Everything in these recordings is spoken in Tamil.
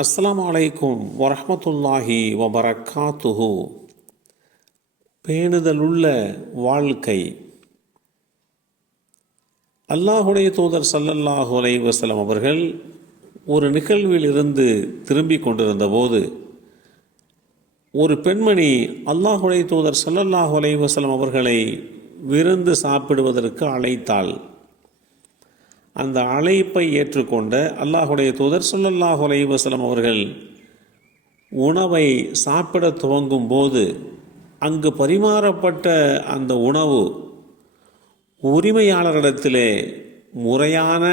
அஸ்ஸலாமு அலைக்கும் வரஹ்மத்துல்லாஹி வபரக்காத்துஹு. பேணுதலுள்ள வாழ்க்கை. அல்லாஹுடைய தூதர் சல்லல்லாஹு அலை வசலம் அவர்கள் ஒரு நிகழ்வில் இருந்து திரும்பிக் கொண்டிருந்த போது ஒரு பெண்மணி அல்லாஹுடைய தூதர் சல்லல்லாஹு அலை வசலம் அவர்களை விருந்து சாப்பிடுவதற்கு அழைத்தாள். அந்த அழைப்பை ஏற்றுக்கொண்ட அல்லாஹுடைய தூதர் சொல்லல்லாஹு அலைவசலம் அவர்கள் உணவை சாப்பிட துவங்கும் போது அங்கு பரிமாறப்பட்ட அந்த உணவு உரிமையாளரிடத்திலே முறையான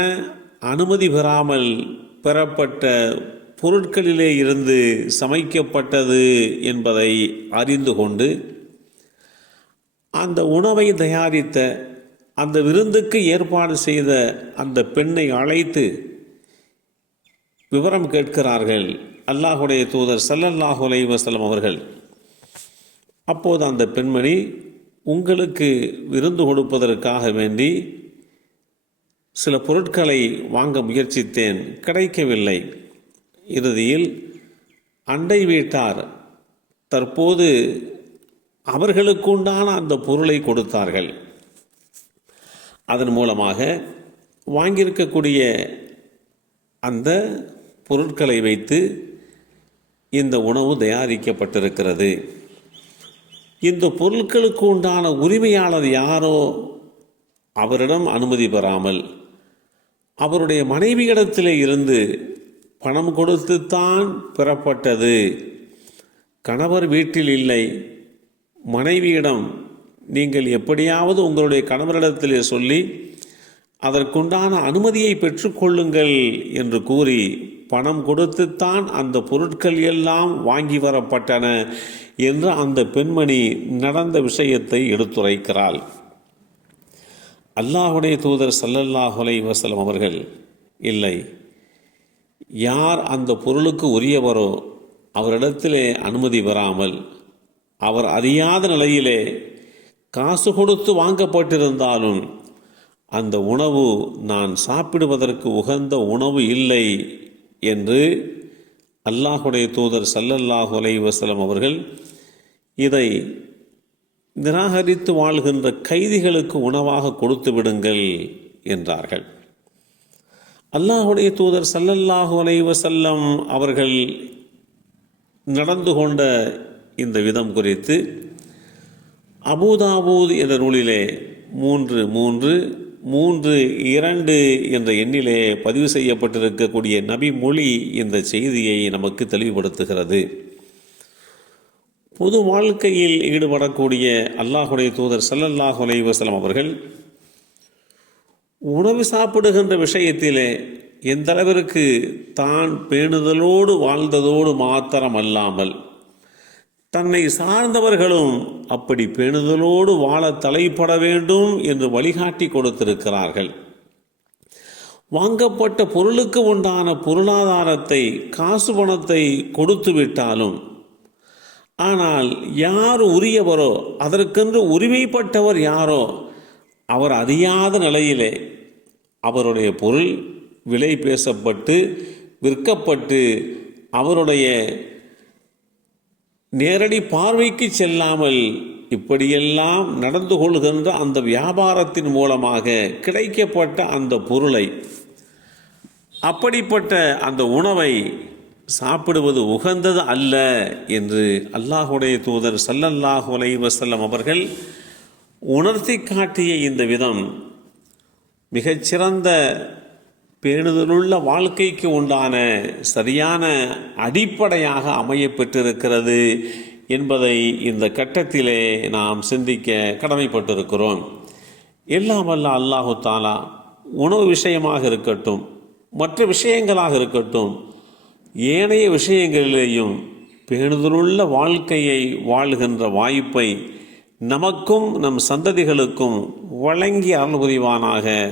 அனுமதி பெறாமல் பெறப்பட்ட பொருட்களிலே இருந்து சமைக்கப்பட்டது என்பதை அறிந்து கொண்டு அந்த உணவை தயாரித்த அந்த விருந்துக்கு ஏற்பாடு செய்த அந்த பெண்ணை அழைத்து விவரம் கேட்கிறார்கள். அல்லாஹுடைய தூதர் சல்லல்லாஹு அலை வசலம் அவர்கள். அப்போது அந்த பெண்மணி உங்களுக்கு விருந்து கொடுப்பதற்காக வேண்டி சில பொருட்களை வாங்க முயற்சித்தேன். கிடைக்கவில்லை. இறுதியில் அண்டை வீட்டார் தற்போது அவர்களுக்குண்டான அந்த பொருளை கொடுத்தார்கள். அதன் மூலமாக வாங்கியிருக்கக்கூடிய அந்த பொருட்களை வைத்து இந்த உணவு தயாரிக்கப்பட்டிருக்கிறது. இந்த பொருட்களுக்கு உண்டான உரிமையாளர் யாரோ அவரிடம் அனுமதி பெறாமல் அவருடைய மனைவியிடத்திலே இருந்து பணம் கொடுத்துத்தான் பெறப்பட்டது. கணவர் வீட்டில் இல்லை மனைவியிடம் நீங்கள் எப்படியாவது உங்களுடைய கணவரிடத்திலே சொல்லி அதற்குண்டான அனுமதியை பெற்றுக்கொள்ளுங்கள் என்று கூறி பணம் கொடுத்துத்தான் அந்த பொருட்கள் எல்லாம் வாங்கி வரப்பட்டன என்று அந்த பெண்மணி நடந்த விஷயத்தை எடுத்துரைக்கிறாள். அல்லாஹுடைய தூதர் சல்லல்லாஹுலை வசலம் அவர்கள் இல்லை யார் அந்த பொருளுக்கு உரியவரோ அவரிடத்திலே அனுமதி பெறாமல் அவர் அறியாத நிலையிலே காசு கொடுத்து வாங்கப்பட்டிருந்தாலும் அந்த உணவு நான் சாப்பிடுவதற்கு உகந்த உணவு இல்லை என்று அல்லாஹுடைய தூதர் சல்லல்லாஹு அலைஹி அவர்கள் இதை நிராகரித்து வாழ்கின்ற கைதிகளுக்கு உணவாக கொடுத்து விடுங்கள் என்றார்கள். அல்லாஹுடைய தூதர் சல்லல்லாஹு அலைவசல்லம் அவர்கள் நடந்து கொண்ட இந்த விதம் குறித்து அபூதாபூத் என்ற நூலிலே மூன்று மூன்று மூன்று இரண்டு என்ற எண்ணிலே பதிவு செய்யப்பட்டிருக்கக்கூடிய நபி மொழி இந்த செய்தியை நமக்கு தெளிவுபடுத்துகிறது. பொது வாழ்க்கையில் ஈடுபடக்கூடிய அல்லாஹுடைய தூதர் சல்லல்லாஹ் அலைவாஸ்லாம் அவர்கள் உணவு சாப்பிடுகின்ற விஷயத்திலே எந்த அளவிற்கு தான் பேணுதலோடு வாழ்ந்ததோடு மாத்திரம் அல்லாமல் தன்னை சார்ந்தவர்களும் அப்படி பேணுதலோடு வாழ தலைப்பட வேண்டும் என்று வழிகாட்டி கொடுத்திருக்கிறார்கள். வாங்கப்பட்ட பொருளுக்கு உண்டான பொருளாதாரத்தை காசு பணத்தை கொடுத்து விட்டாலும் ஆனால் யார் உரியவரோ அதற்கென்று உரிமைப்பட்டவர் யாரோ அவர் அறியாத நிலையிலே அவருடைய பொருள் விலை பேசப்பட்டு விற்கப்பட்டு அவருடைய நேரடி பார்வைக்கு செல்லாமல் இப்படியெல்லாம் நடந்து கொள்கின்ற அந்த வியாபாரத்தின் மூலமாக கிடைக்கப்பட்ட அந்த பொருளை அப்படிப்பட்ட அந்த உணவை சாப்பிடுவது உகந்தது அல்ல என்று அல்லாஹுடைய தூதர் சல்லல்லாஹு அலைஹி அவர்கள் உணர்த்தி காட்டிய இந்த விதம் மிகச்சிறந்த பேணுதலுள்ள வாழ்க்கைக்கு உண்டான சரியான அடிப்படையாக அமைய பெற்றிருக்கிறது என்பதை இந்த கட்டத்திலே நாம் சிந்திக்க கடமைப்பட்டிருக்கிறோம். எல்லாம் வல்ல அல்லாஹு தாலா உணவு விஷயமாக இருக்கட்டும் மற்ற விஷயங்களாக இருக்கட்டும் ஏனைய விஷயங்களிலேயும் பேணுதலுள்ள வாழ்க்கையை வாழ்கின்ற வாய்ப்பை நமக்கும் நம் சந்ததிகளுக்கும் வழங்கி அருள் புரிவானாக